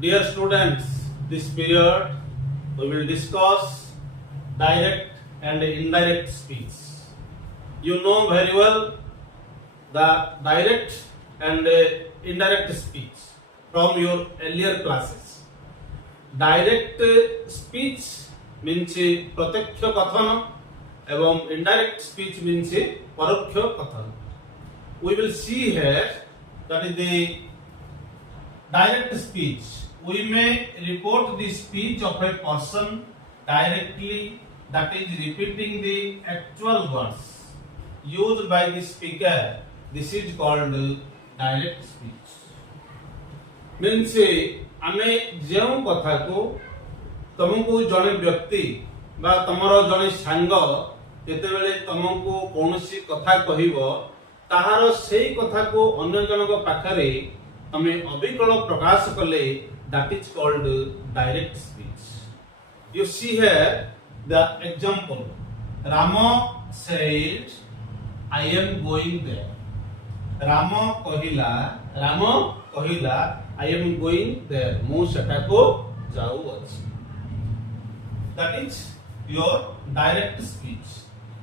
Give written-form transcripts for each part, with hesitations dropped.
Dear students, this period we will discuss direct and indirect speech. You know very well the direct and indirect speech from your earlier classes. Direct speech means प्रत्यक्ष कथन एवं indirect speech means परोक्ष कथन. We will see here that is the direct speech. We may report the speech of a person directly, that is repeating the actual words used by the speaker. This is called direct speech. Means आमे जो कथा को तुमको जने व्यक्ति बा तमरो जने सांग जेतेबेले तुमको कोनोसी कथा कहिबो ताहार सेही कथा को अन्य जनक पाखरे तमे अविकल प्रकाश कले, that is called direct speech. You see here the example. Rama said, I am going there. Rama कहला I am going there. मु सेटा को जाऊ अछि. That is your direct speech.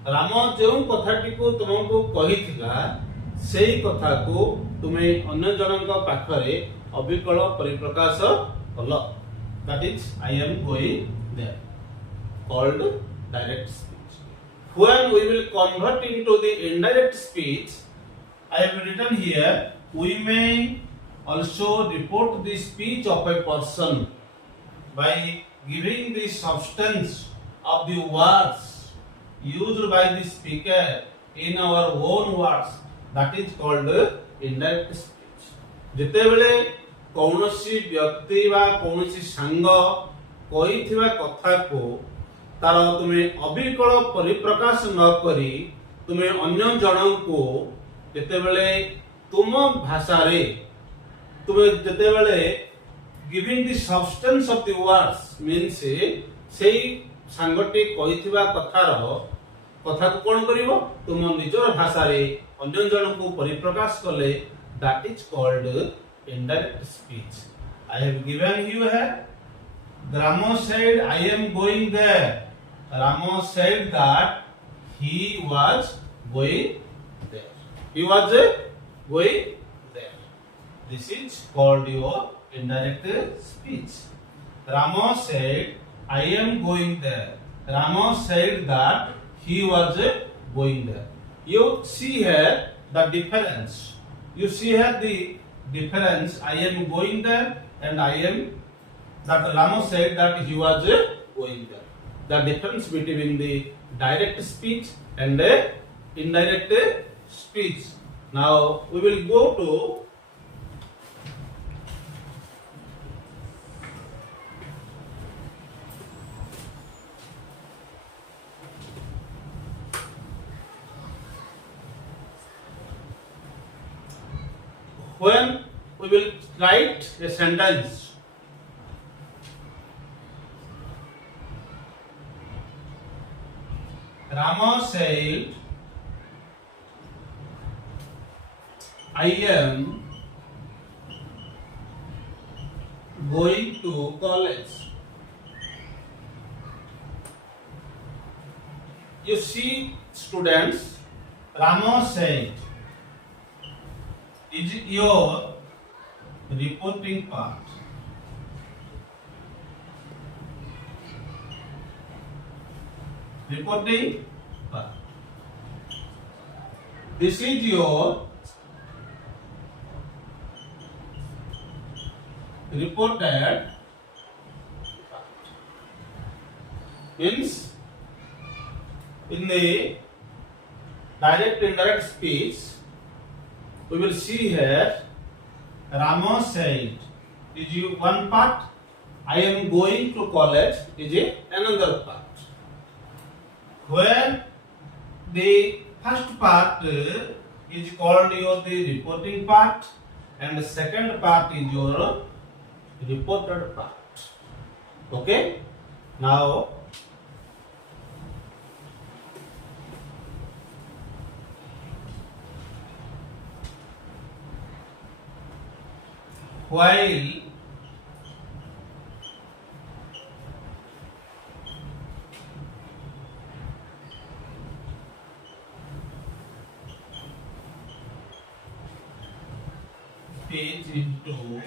Ram जो कथाटी को तुमको कहिथिला सेही कथा को तुमे अन्य जनक पाखरे अविकल परिप्रकाश कल. That is I am going there, called direct speech. When we will convert into the indirect speech, I have written here, we may also report the speech of a person by giving the substance of the words used by the speaker in our own words. That is called indirect speech. जेतेबेले कौनसी व्यक्ति बा कौनसी सांग कहिथिबा कथा को तार तुमे अविकल परिप्रकाश न करी तुमे अन्य जनको जेतेबेले तुम भाषा रे तुमे जेतेबेले giving the substance of the words means सेही सांगटी कहिथिबा कथार कथा को कोन करिवो तुम निजर भाषा रे अन्य जनको परिप्रकाश कले. That is called indirect speech. I have given you here. Rama said, I am going there. Rama said that he was going there. He was going there. This is called your indirect speech. Rama said, I am going there. Rama said that he was going there. You see here the difference. You see here the difference. I am going there and I am, that Rama said that he was going there. The difference between the direct speech and the indirect speech. Now we will go to when we will write a sentence. Rama said, I am going to college. You see, students, Rama said is your reporting part. Reporting part. This is your reported part. Means in the direct indirect speech we will see here Rama said is you one part, I am going to college is another part. When the first part is called your the reporting part and the second part is your reported part. Okay, now while speech into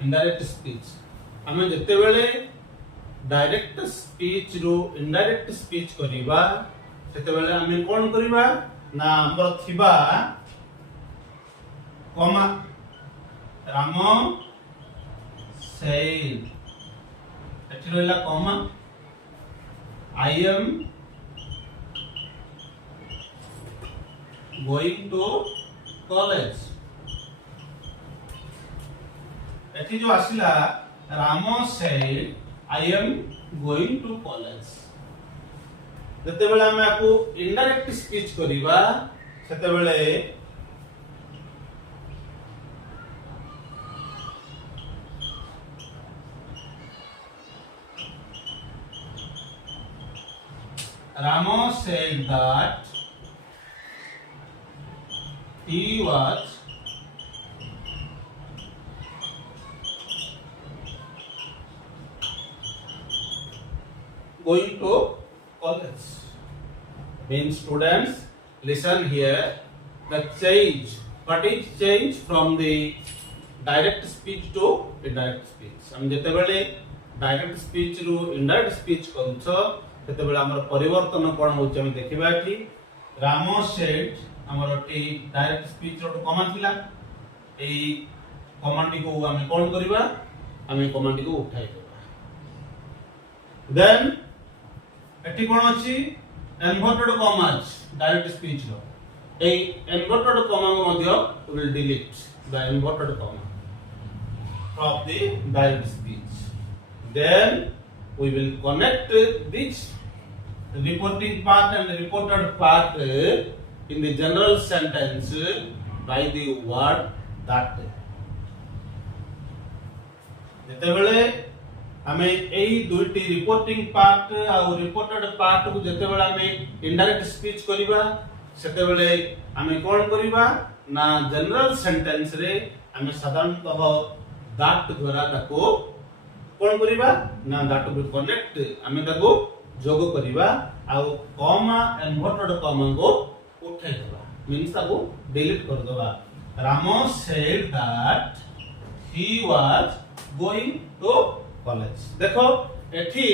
indirect speech. आमे जते बेले direct speech रो indirect speech करिबा सेते बेले आमे कोन करिबा ना हमर थिबा कमा राम said एठी रहला कमा I am going to college एठी जो आसिला Ram said I am going to college जते बेले हम आपको इनडायरेक्ट स्पीच करिबा सेते बेले Rama said that he was going to college. Means students listen here. The change. What is change from the direct speech to indirect speech? हम जते बेले direct speech रू indirect speech करूछ सेते बेले हमर परिवर्तन कोन होछ हम देखिबा कि राम सेड हमर टी डायरेक्ट स्पीच रो कमांड थिला एई कमांड को हम कोन करबा हम कमांड को उठाई देबा देन एटी कोन अछि इन्वर्टेड कॉमास डायरेक्ट स्पीच रो एई इन्वर्टेड कॉमा मध्य will delete the inverted comma of the direct speech then we will connect this reporting part and reported part in the general sentence by the word that जते बेले हमें एई दुईटी reporting part आ reported part को जते बेले हमें indirect speech करिबा सेते बेले हमें कोन करिबा ना जनरल सेंटेंस रे हमें साधारणतः दैट द्वारा ताको कोन करिबा ना दैट विल कनेक्ट हमें ताको जोग करिबा आ कॉमा इन्वर्टेड कॉमा को उठाई देबा मींस ताको डिलीट कर देबा Ram said that he was going to college देखो एठी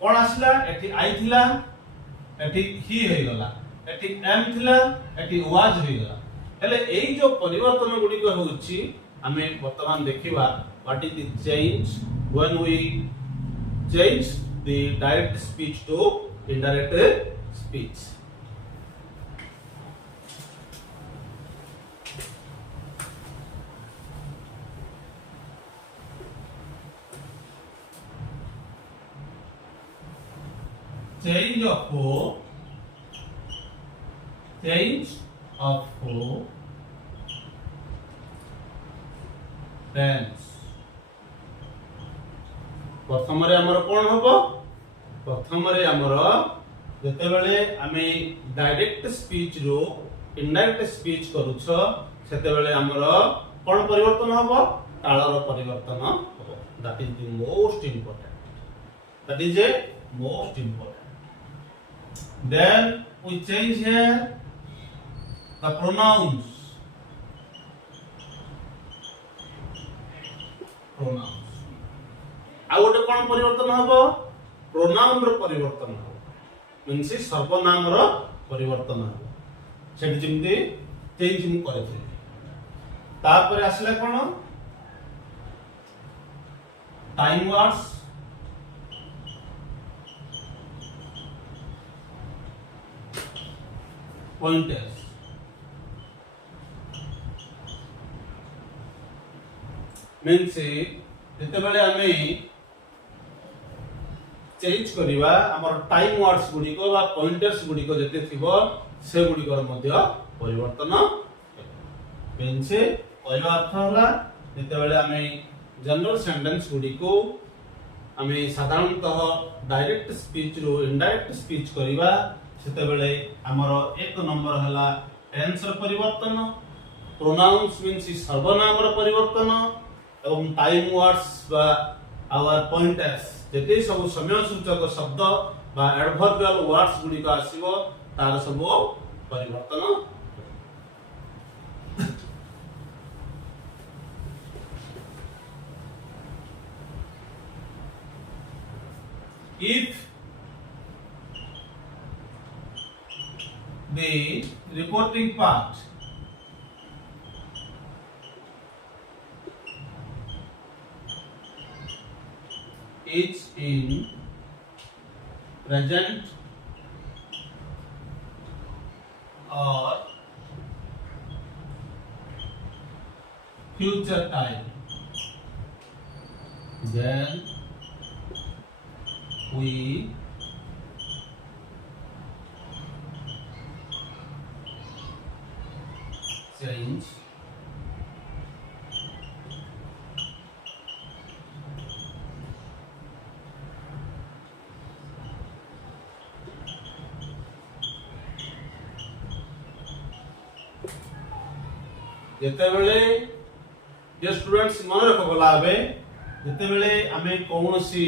कोन आसला एठी आई थिला एठी ही हे गला एठी एम थिला एठी वाज हे गला हेले एई जो परिवर्तन गुडी को होउची हमें वर्तमान देखिबा what is the change when we change the direct speech to indirect speech. Change of tense प्रथम रे हमर कोन हबो प्रथम रे हमर जते बेले हमें डायरेक्ट स्पीच रो इनडायरेक्ट स्पीच करूछ सेते बेले हमर कोन परिवर्तन हबो कालर परिवर्तन हबो that is the most important that is a most important then we change here the pronouns आ गोटे कोन परिवर्तन हबो प्रोनाउन रो परिवर्तन हबो मींस सर्वनाम रो परिवर्तन हबो सेठी जेमति चेंज मु करथि तापर आसले कोन टाइम वर्ड्स पॉइंटर्स मींस जते बेले हमें चेंज करिवा हमर टाइम वर्ड्स गुडी को बा पॉइंटर्स गुडी को जते थिबो से गुडी को मध्य परिवर्तन मींस पहिला अर्थ होला जते बेले हमें जनरल सेंटेंस गुडी को हमें साधारणतः डायरेक्ट स्पीच रो इनडायरेक्ट स्पीच करिवा सेते बेले हमर एक नंबर हला टेंस रो परिवर्तन प्रोनाउंस मींस सर्वनाम रो परिवर्तन एवं टाइम वर्ड्स बा आवर पॉइंटर्स जेते सब समय सूचक शब्द बा एडवर्बियल वर्ड्स गुडी का आसीबो तार सब परिवर्तन if the reporting part is in present or future time, then we change ଯେତେବେଳେ ଯେ ସ୍ଟୁଡେଣ୍ଟସ୍ ମନେ ରଖ ଗଲା ଏବେ ଯେତେବେଳେ ଆମେ କୌଣସି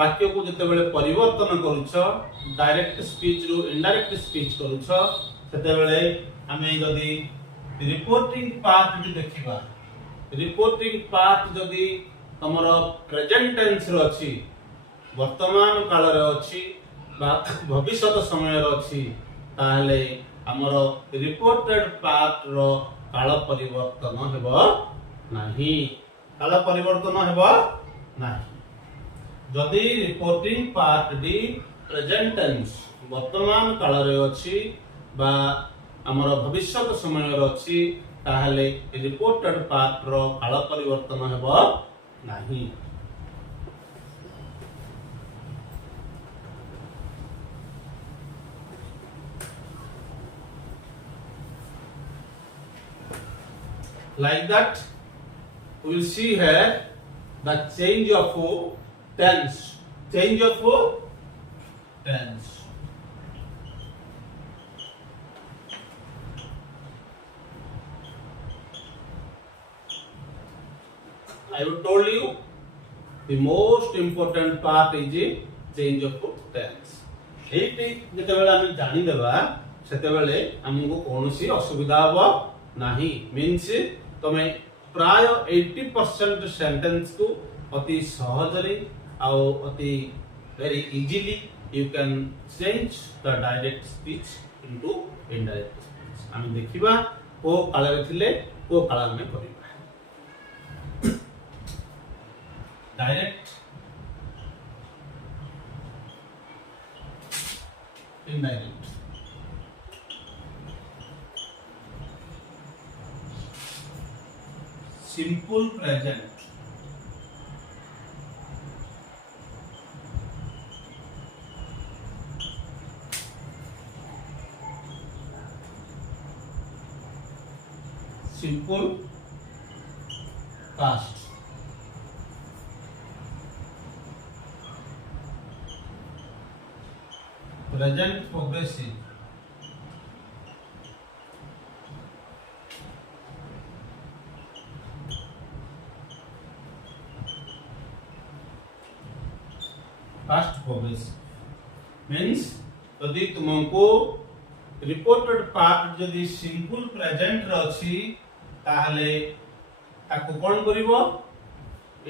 ବାକ୍ୟକୁ ଯେତେବେଳେ ପରିବର୍ତ୍ତନ କରୁଛ ଡାଇରେକ୍ଟ ସ୍ପିଚ ରୁ ଇନଡାଇରେକ୍ଟ ସ୍ପିଚ କରୁଛ ସେତେବେଳେ ଆମେ ଯଦି ରିପୋର୍ଟିଂ ପାର୍ଟ ବି ଦେଖିବା ରିପୋର୍ଟିଂ ପାର୍ଟ ଯଦି ତମର ପ୍ରେଜେଣ୍ଟ ଟେନ୍ସ ରେ ଅଛି ବର୍ତ୍ତମାନ କାଳରେ ଅଛି ବା ଭବିଷ୍ୟତ ସମୟରେ ଅଛି ତାହେଲେ ଆମର ରିପୋର୍ଟେड ପାର୍ଟ ର କାଳ ପରିବର୍ତ୍ତନ ହେବ ନାହିଁ କାଳ ପରିବର୍ତ୍ତନ ହେବ ନାହିଁ যদি reporting part D present tense বর্তমান কাଳରେ ଅଛି বা ଆମର ভবিষ্যତ ସମୟରେ ଅଛି ତାହେଲେ ରିପୋର୍ଟେড ପାର୍ଟ ର କାଳ ପରିବର୍ତ୍ତନ ହେବ ନାହିଁ like that we will see here the change of tense I have told you the most important part is the change of tense एटी जेतेबेले हम जानि देबा सेतेबेले हमको कोनोसी असुविधा हो नाही मींस तमे प्राय 80% सेंटेंस को अति सहजरे आउ अति very easily you can change the direct speech into indirect speech हम देखिबा को कालरे थिले को काला में करिबा direct indirect simple present simple past present progressive past progressive means यदि तुमको रिपोर्टेड पार्ट यदि सिंपल प्रेजेंट रे अछि ताहले ताको कोन करिवो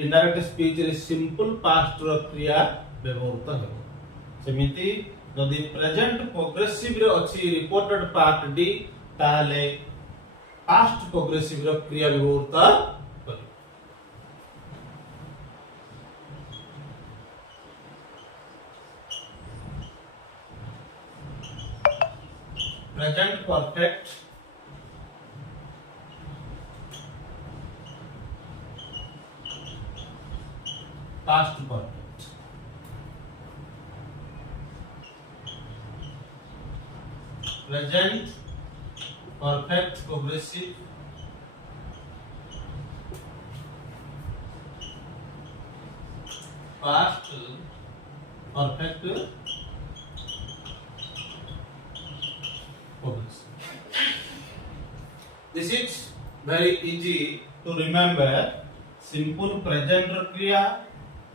इनडायरेक्ट स्पीच रे सिंपल पास्ट रो क्रिया व्यवहृत हेबो सेमिति यदि प्रेजेंट प्रोग्रेसिव रे अछि रिपोर्टेड पार्ट डी ताहले पास्ट प्रोग्रेसिव रो क्रिया व्यवहृत करिवो present perfect past perfect present perfect progressive past perfect progressive. This is very easy to remember simple present ର କ୍ରିୟା,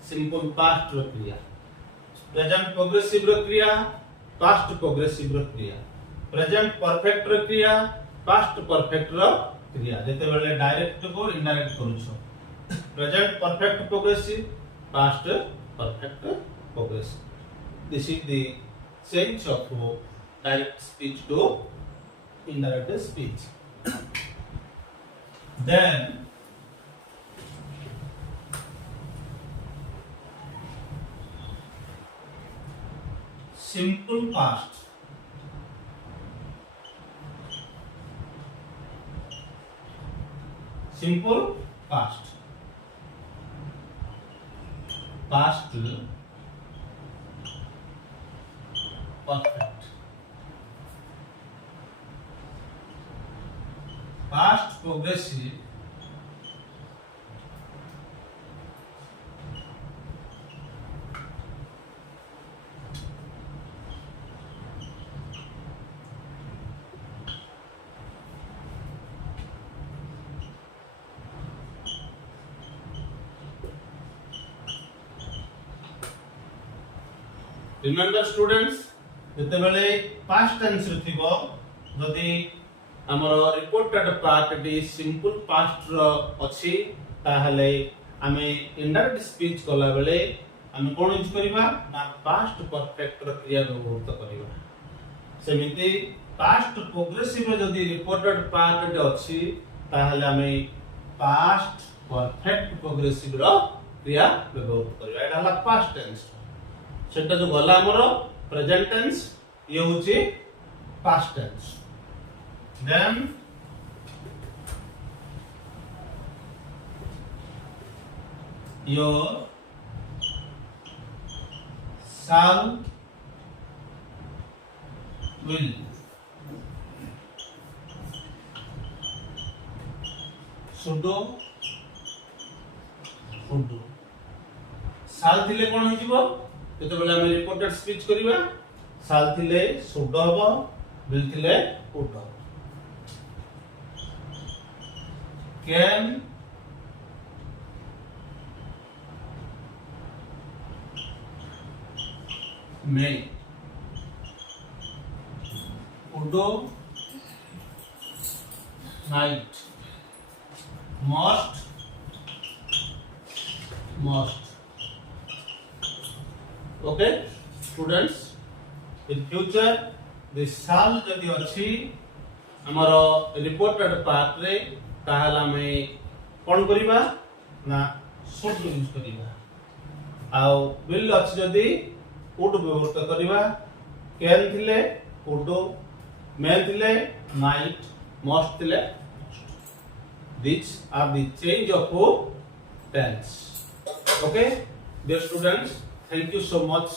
simple past ର କ୍ରିୟା, present progressive ର କ୍ରିୟା, past progressive ର କ୍ରିୟା, present perfect ର କ୍ରିୟା, past perfect ର क्रिया जेतेबेले डायरेक्ट को इनडायरेक्ट करूछो present perfect progressive past perfect progressive this is the change of direct speech to indirect speech then simple past simple past past perfect past progressive remember students जेतेबेले past tense रे थिबो जदि हमर reported part the simple past रो अछि ताहले आमे indirect speech कला बेले हम कोन यूज करबा ना पास्ट परफेक्ट रो क्रिया व्यवहार करबा सेमिति पास्ट प्रोग्रेसिव रो जदि रिपोर्टेड पार्ट डी अछि ताहले आमे पास्ट परफेक्ट प्रोग्रेसिव रो क्रिया व्यवहार करबा एटा हला पास्ट टेंस सेटा जो गला हमरो प्रेजेंट टेंस ये होची past tense then your shall will should shall थिले कोन होइबो जेतेबेले हम रिपोर्टेड स्पीच करिबा shall थिले should हबो will थिले would हबो can may would might must okay students in future this shall जदि अछि हमर रिपोर्टेड पार्ट रे ताहला में कोन करिबा ना should यूज करिबा आ will अछि जदि would व्यवहार करिबा can थिले would may थिले might must थिले these are the change of tense okay dear students thank you so much